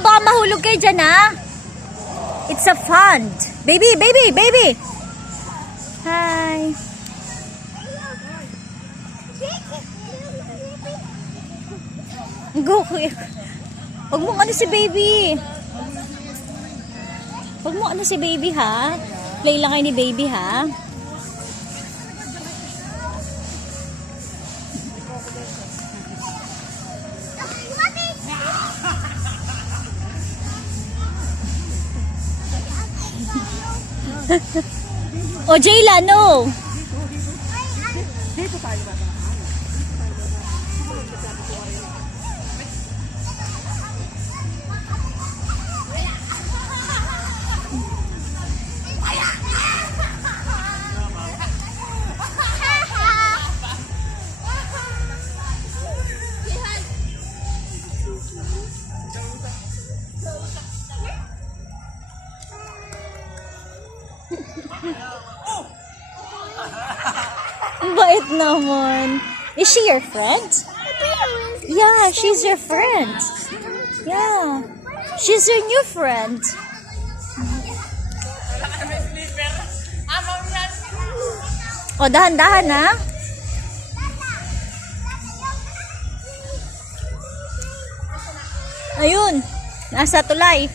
Matulog kayo dyan, ha? It's a fun. Baby, baby, baby. Hi. Go, kuya. Huwag mo ano si baby. Huwag mo ano si baby, ha? Play lang kayo ni baby, ha? O, Jayla, no. Ang bait naman. Is she your friend? Yeah, she's your friend. Yeah. She's your new friend. O, dahan-dahan ha. Ayun. Nasa tulay.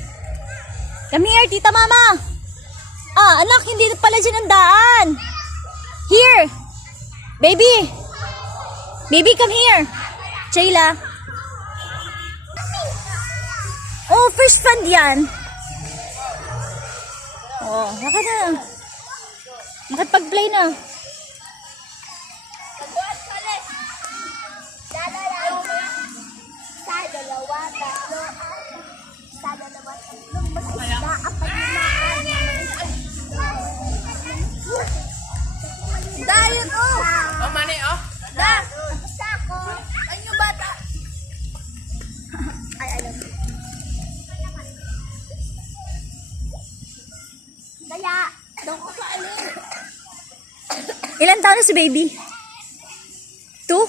Come here, tita mama. Ah, anak, hindi pala dyan ang daan. Here. Baby. Baby, come here. Jayla. Oh, first fund yan. Oh, naka na. Makipag-play na. Ilan taon na si baby? Two?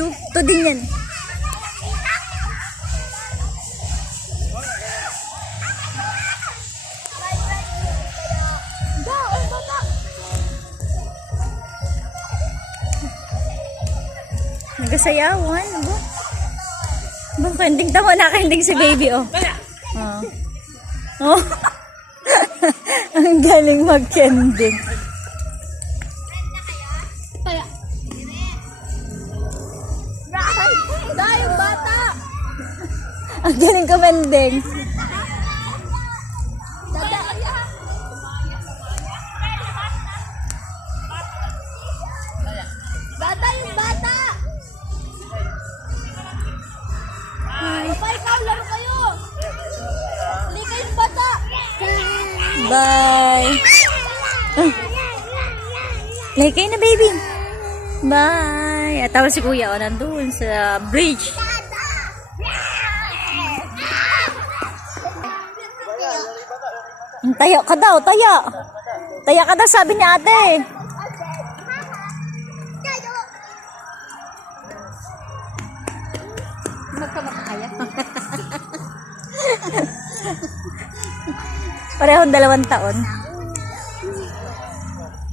Two? Two din yan. Nagasayawan. Abo. Bang kending tama na kending si baby oh. Oh. Oh. Ang galing mag-kending. Ang galing kumending. Dada. Bata yung bata. Papa, ikaw, laro kayo. Kayong bata. Bye. Ah. Lay kayo na baby. Bye. At tapos si kuya oh, nandun sa bridge. Tayo ka daw, tayo. Tayo ka daw, sabi ni ate. Parehong dalawang taon.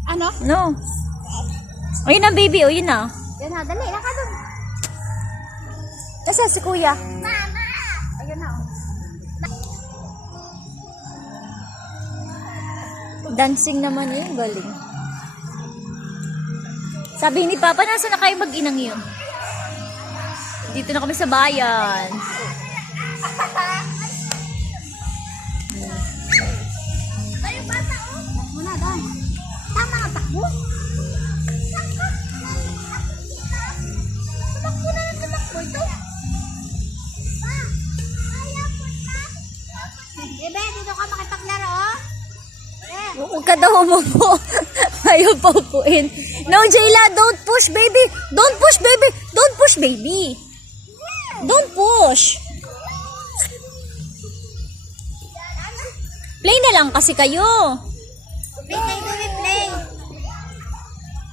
Ano? No. O yun ang baby, o yun na. Yan na, dali, naka doon. Nasa si kuya. Dancing naman yun, galing. Sabi ni Papa, nasa na kayo mag-inang yun? Dito na kami sa bayan. Tama ang takbo. Tumakbo na lang, tumakbo ito. Na. Bebe, dito ka makipaglaro, oh. Huwag ka daw umupo. Ayaw pa upuin. No, Jayla, don't push, baby. Don't push, baby. Don't push, baby. Don't push. Play na lang kasi kayo. play tayo play.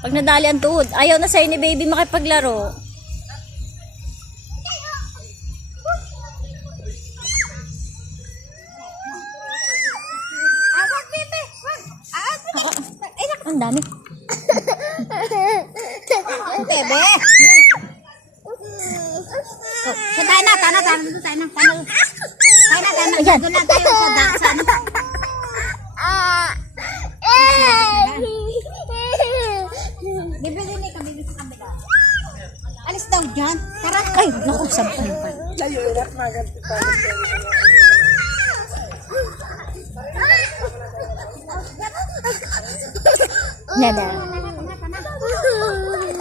Pag nadali ang tuhod, ayaw na sa'yo ni baby makipaglaro. Ang dami. Bebe. Sa tayo na, tayo na, tayo na, tayo na, tayo na. Tayo na, tayo na. Ayan. Doon na tayo sa da, sa ano. Bibili ni kabili sa kabila. Alis daw dyan. Tara. Ay, naku, sampun pa. Nada.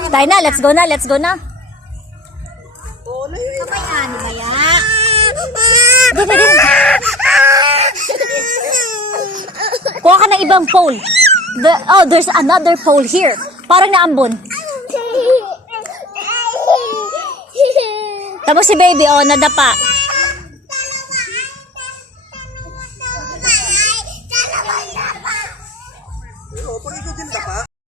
Tayo na, let's go na, let's go na. Kapay ani ba ya? Di, di, di. Kuha ka ng ibang pole. The, oh, there's another pole here. Parang naambon. Tapos si baby, oh, nadapa.